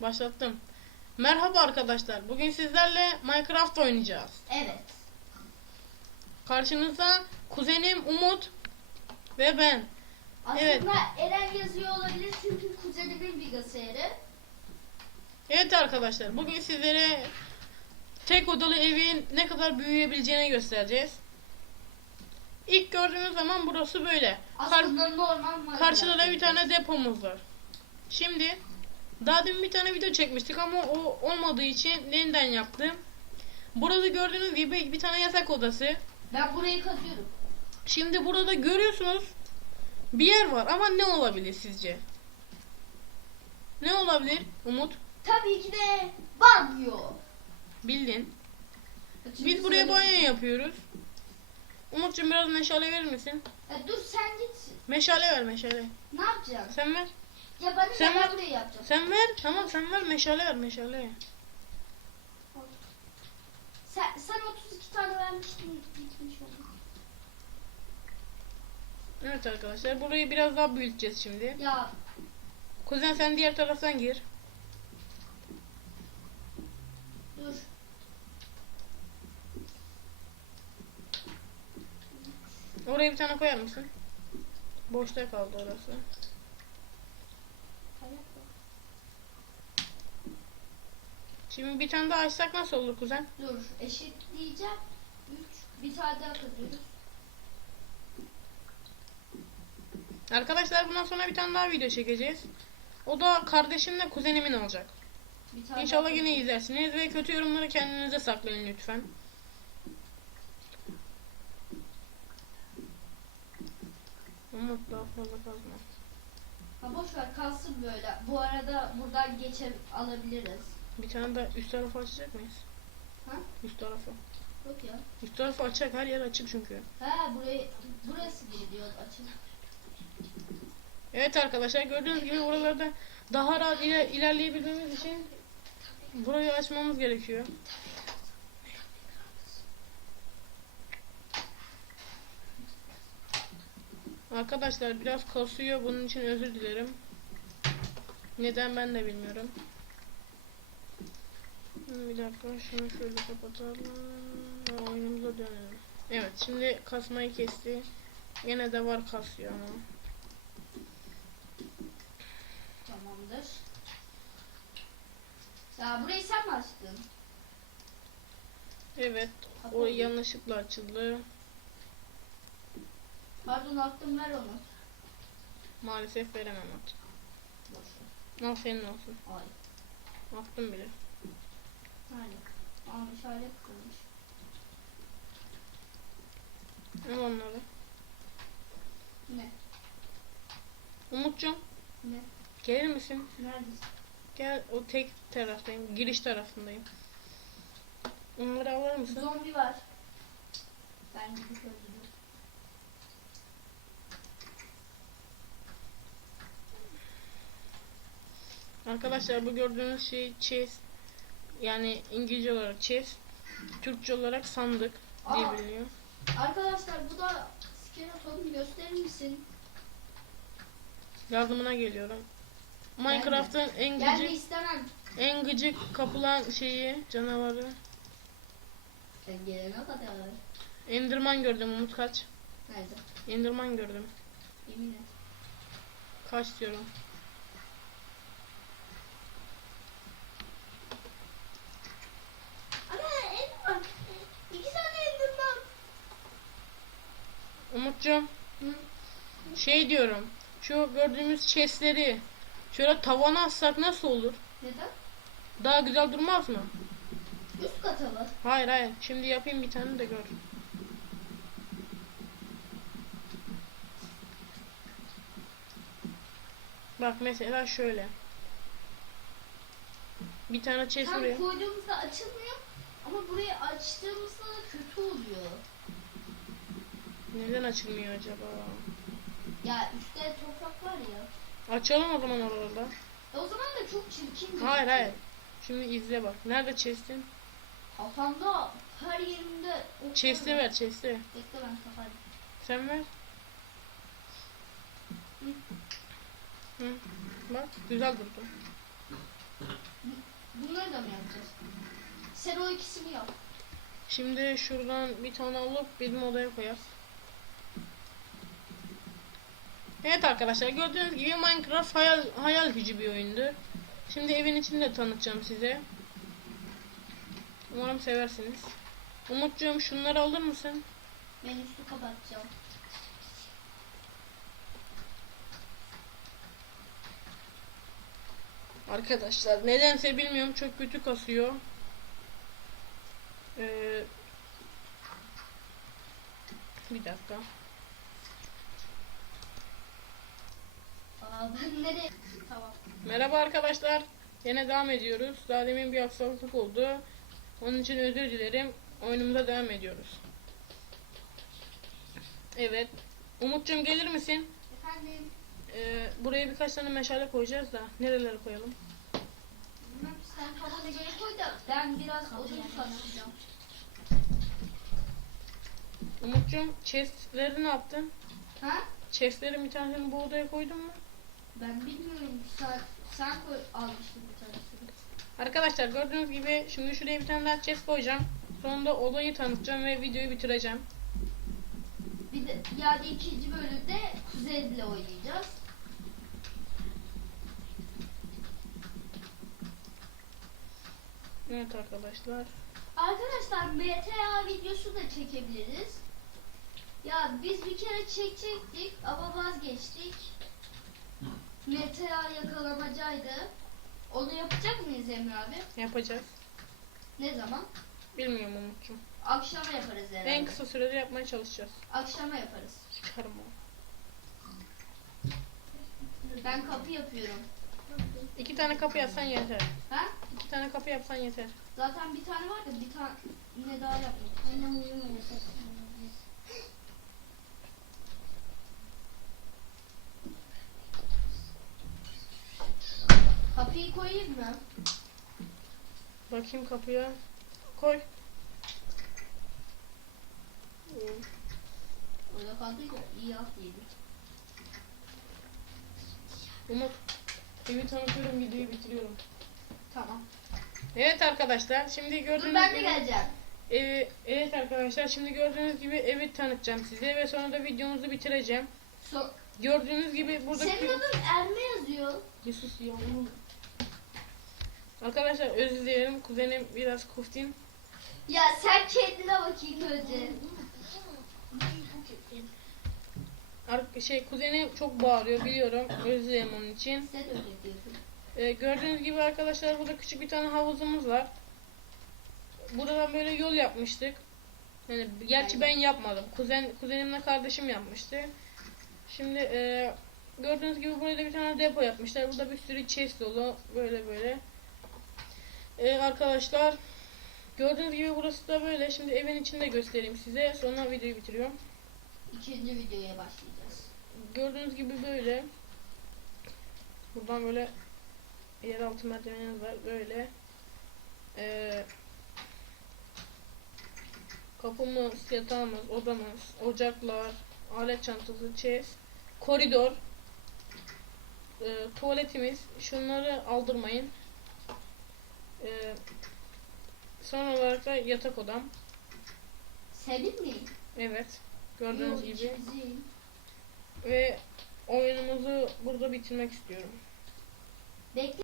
Başlattım. Merhaba arkadaşlar. Bugün sizlerle Minecraft oynayacağız. Evet. Karşınızda kuzenim Umut ve ben. Aslında Evet. Eren yazıyor olabilir çünkü kuzenimin bilgisayarı. Evet arkadaşlar. Bugün sizlere tek odalı evin ne kadar büyüyebileceğini göstereceğiz. İlk gördüğünüz zaman burası böyle. Kar- Aslında normal Minecraft. Karşıda da bir tane depomuz var. Şimdi daha demin bir tane video çekmiştik ama o olmadığı için yeniden yaptım. Burada gördüğünüz gibi bir tane yatak odası. Ben burayı kazıyorum. Şimdi burada görüyorsunuz bir yer var ama ne olabilir sizce? Ne olabilir Umut? Tabii ki de banyo. Bildin. Biz buraya banyo yapıyoruz. Umut'cum biraz meşale verir misin? Ya dur sen git. Meşale ver meşale. Ne yapacaksın? Sen ver. Ya bana Sen ver. ben burayı yapacağım. Sen ver. Tamam sen ver meşale ver meşale. Sen, sen 32 tane vermiştin gitmiş oldun. Evet arkadaşlar burayı biraz daha büyüteceğiz şimdi. Ya Kuzen sen diğer taraftan gir. dur. Oraya bir tane koyar mısın? Boşta kaldı orası. Şimdi bir tane daha açsak nasıl olur kuzen? Dur eşitleyeceğim. 3 bir tane daha kazıyoruz. Arkadaşlar bundan sonra bir tane daha video çekeceğiz. O da kardeşimle kuzenimin olacak. İnşallah yine izlersiniz ve kötü yorumları kendinize saklayın lütfen. Umut daha fazla kazma. Ha boş ver kalsın böyle. Bu arada buradan geçe alabiliriz. Bir tane daha üst tarafı açacak mıyız? Ha? Üst tarafı. Yok ya. Üst tarafı açacak her yer açık çünkü. Ha burayı burası geliyor açın. Evet arkadaşlar gördüğünüz gibi buralarda daha rahat iler- ilerleyebilmemiz için burayı açmamız gerekiyor. Arkadaşlar biraz kasıyor bunun için özür dilerim. Neden ben de bilmiyorum. Bir dakika şunu şöyle kapatalım. Oyunumuza dönelim. Evet şimdi kasmayı kesti. Yine de var kasıyor ama. Tamamdır. Ya burayı sen mi açtın? Evet, o yanlışlıkla açıldı. Pardon attım ver onu. Maalesef veremem at. Ver. Al senin olsun. Ay. Attım bile. Nerede? Aa işaret koymuş. Al onları. Ne? Umutcuğum, Ne? gelir misin? Neredesin? Gel, o tek taraftayım. Giriş tarafındayım. Onları alır mısın? Zombi var. Ben gidip öldürürüm. Arkadaşlar bu gördüğünüz şey chest. Yani İngilizce olarak chest. Türkçe olarak sandık diye Aa. biliniyor. Arkadaşlar bu da skeleton gösterir misin? Yardımına geliyorum. Minecraft'ın en Gelme gıcık, istemem. en gıcık kapılan şeyi, canavarı. Sen gelene kadar. Enderman gördüm Umut kaç. Nerede? Enderman gördüm. Yemin et. Kaç diyorum. Ana Enderman. İki tane Enderman. Umutcuğum Hı? Şey diyorum. Şu gördüğümüz chestleri şöyle tavana assak nasıl olur? Neden? Daha güzel durmaz mı? Üst kata mı? Hayır hayır. Şimdi yapayım bir tane de gör. Bak mesela şöyle. Bir tane chest Tam buraya. koyduğumuzda açılmıyor. Ama burayı açtığımızda da kötü oluyor. Neden açılmıyor acaba? Ya üstte toprak var ya. Açalım o zaman oralarda. E o zaman da çok çirkin. Hayır hayır. Şimdi izle bak. Nerede chest'in? Kafamda her yerimde Chest'i ver chest'i. Bekle ben kaparım. Sen ver. Hı. Bak güzel durdu. Sen o ikisini yap. Şimdi şuradan bir tane alıp bizim odaya koyar. Evet arkadaşlar gördüğünüz gibi Minecraft hayal, hayal gücü bir oyundu. Şimdi evin içini de tanıtacağım size. Umarım seversiniz. Umutcuğum şunları alır mısın? Ben üstü kapatacağım. Arkadaşlar nedense bilmiyorum çok kötü kasıyor. Ee, bir dakika. Aa ben nereye? Tamam. Merhaba arkadaşlar. Yine devam ediyoruz. Daha demin bir aksaklık oldu. Onun için özür dilerim. Oyunumuza devam ediyoruz. Evet. Umut'cum gelir misin? Efendim. Ee, buraya birkaç tane meşale koyacağız da. Nerelere koyalım? Bilmem sen kafana göre koy da ben biraz odun tanıtacağım. Umut'cum chestleri ne yaptın? Ha? Chestlerin bir tanesini bu odaya koydun mu? Ben bilmiyorum. Sen, sen koy almıştın bir tanesini. Arkadaşlar gördüğünüz gibi şimdi şuraya bir tane daha chest koyacağım. Sonunda olayı tanıtacağım ve videoyu bitireceğim. Bir de yani ikinci bölümde Kuzey'le oynayacağız. Evet arkadaşlar. Arkadaşlar MTA videosu da çekebiliriz. Ya biz bir kere çekecektik ama vazgeçtik. MTA yakalamacaydı. Onu yapacak mıyız Emre abi? Yapacağız. Ne zaman? Bilmiyorum Umut'cum. Akşama yaparız herhalde. En kısa sürede yapmaya çalışacağız. Akşama yaparız. Çıkarım o. Ben kapı yapıyorum. İki tane kapı yapsan yeter. Ha? İki tane kapı yapsan yeter. Zaten bir tane var da bir tane daha yapmak. Annem uyumuyor koyayım mı? Bakayım kapıya. Koy. Orada kaldıysa iyi yaptıydı. Umut. Evi tanıtıyorum videoyu bitiriyorum. Tamam. Evet arkadaşlar şimdi gördüğünüz Dur ben de gibi geleceğim. evi, evet arkadaşlar şimdi gördüğünüz gibi evi tanıtacağım size ve sonra da videomuzu bitireceğim. So Gördüğünüz gibi buradaki Senin adın Erme yazıyor. Yesus yavrum. Arkadaşlar özür dilerim kuzenim biraz kuftin. Ya sen kendine bakayım önce. Ar- şey kuzenim çok bağırıyor biliyorum. Özür dilerim onun için. Sen öyle diyorsun. Ee, gördüğünüz gibi arkadaşlar burada küçük bir tane havuzumuz var. Buradan böyle yol yapmıştık. Yani gerçi ben yapmadım. Kuzen kuzenimle kardeşim yapmıştı. Şimdi e, gördüğünüz gibi buraya da bir tane depo yapmışlar. Burada bir sürü chest dolu böyle böyle. Ee, arkadaşlar gördüğünüz gibi burası da böyle. Şimdi evin içinde göstereyim size. Sonra videoyu bitiriyorum. İkinci videoya başlayacağız. Gördüğünüz gibi böyle. Buradan böyle yeraltı merdivenimiz var. Böyle. Ee, kapımız, yatağımız, odamız, ocaklar, alet çantası, chest, koridor, e, tuvaletimiz. Şunları aldırmayın. Ee, son olarak da yatak odam. Senin mi? Evet. Gördüğünüz Yok, gibi. Ve oyunumuzu burada bitirmek istiyorum. Bekle.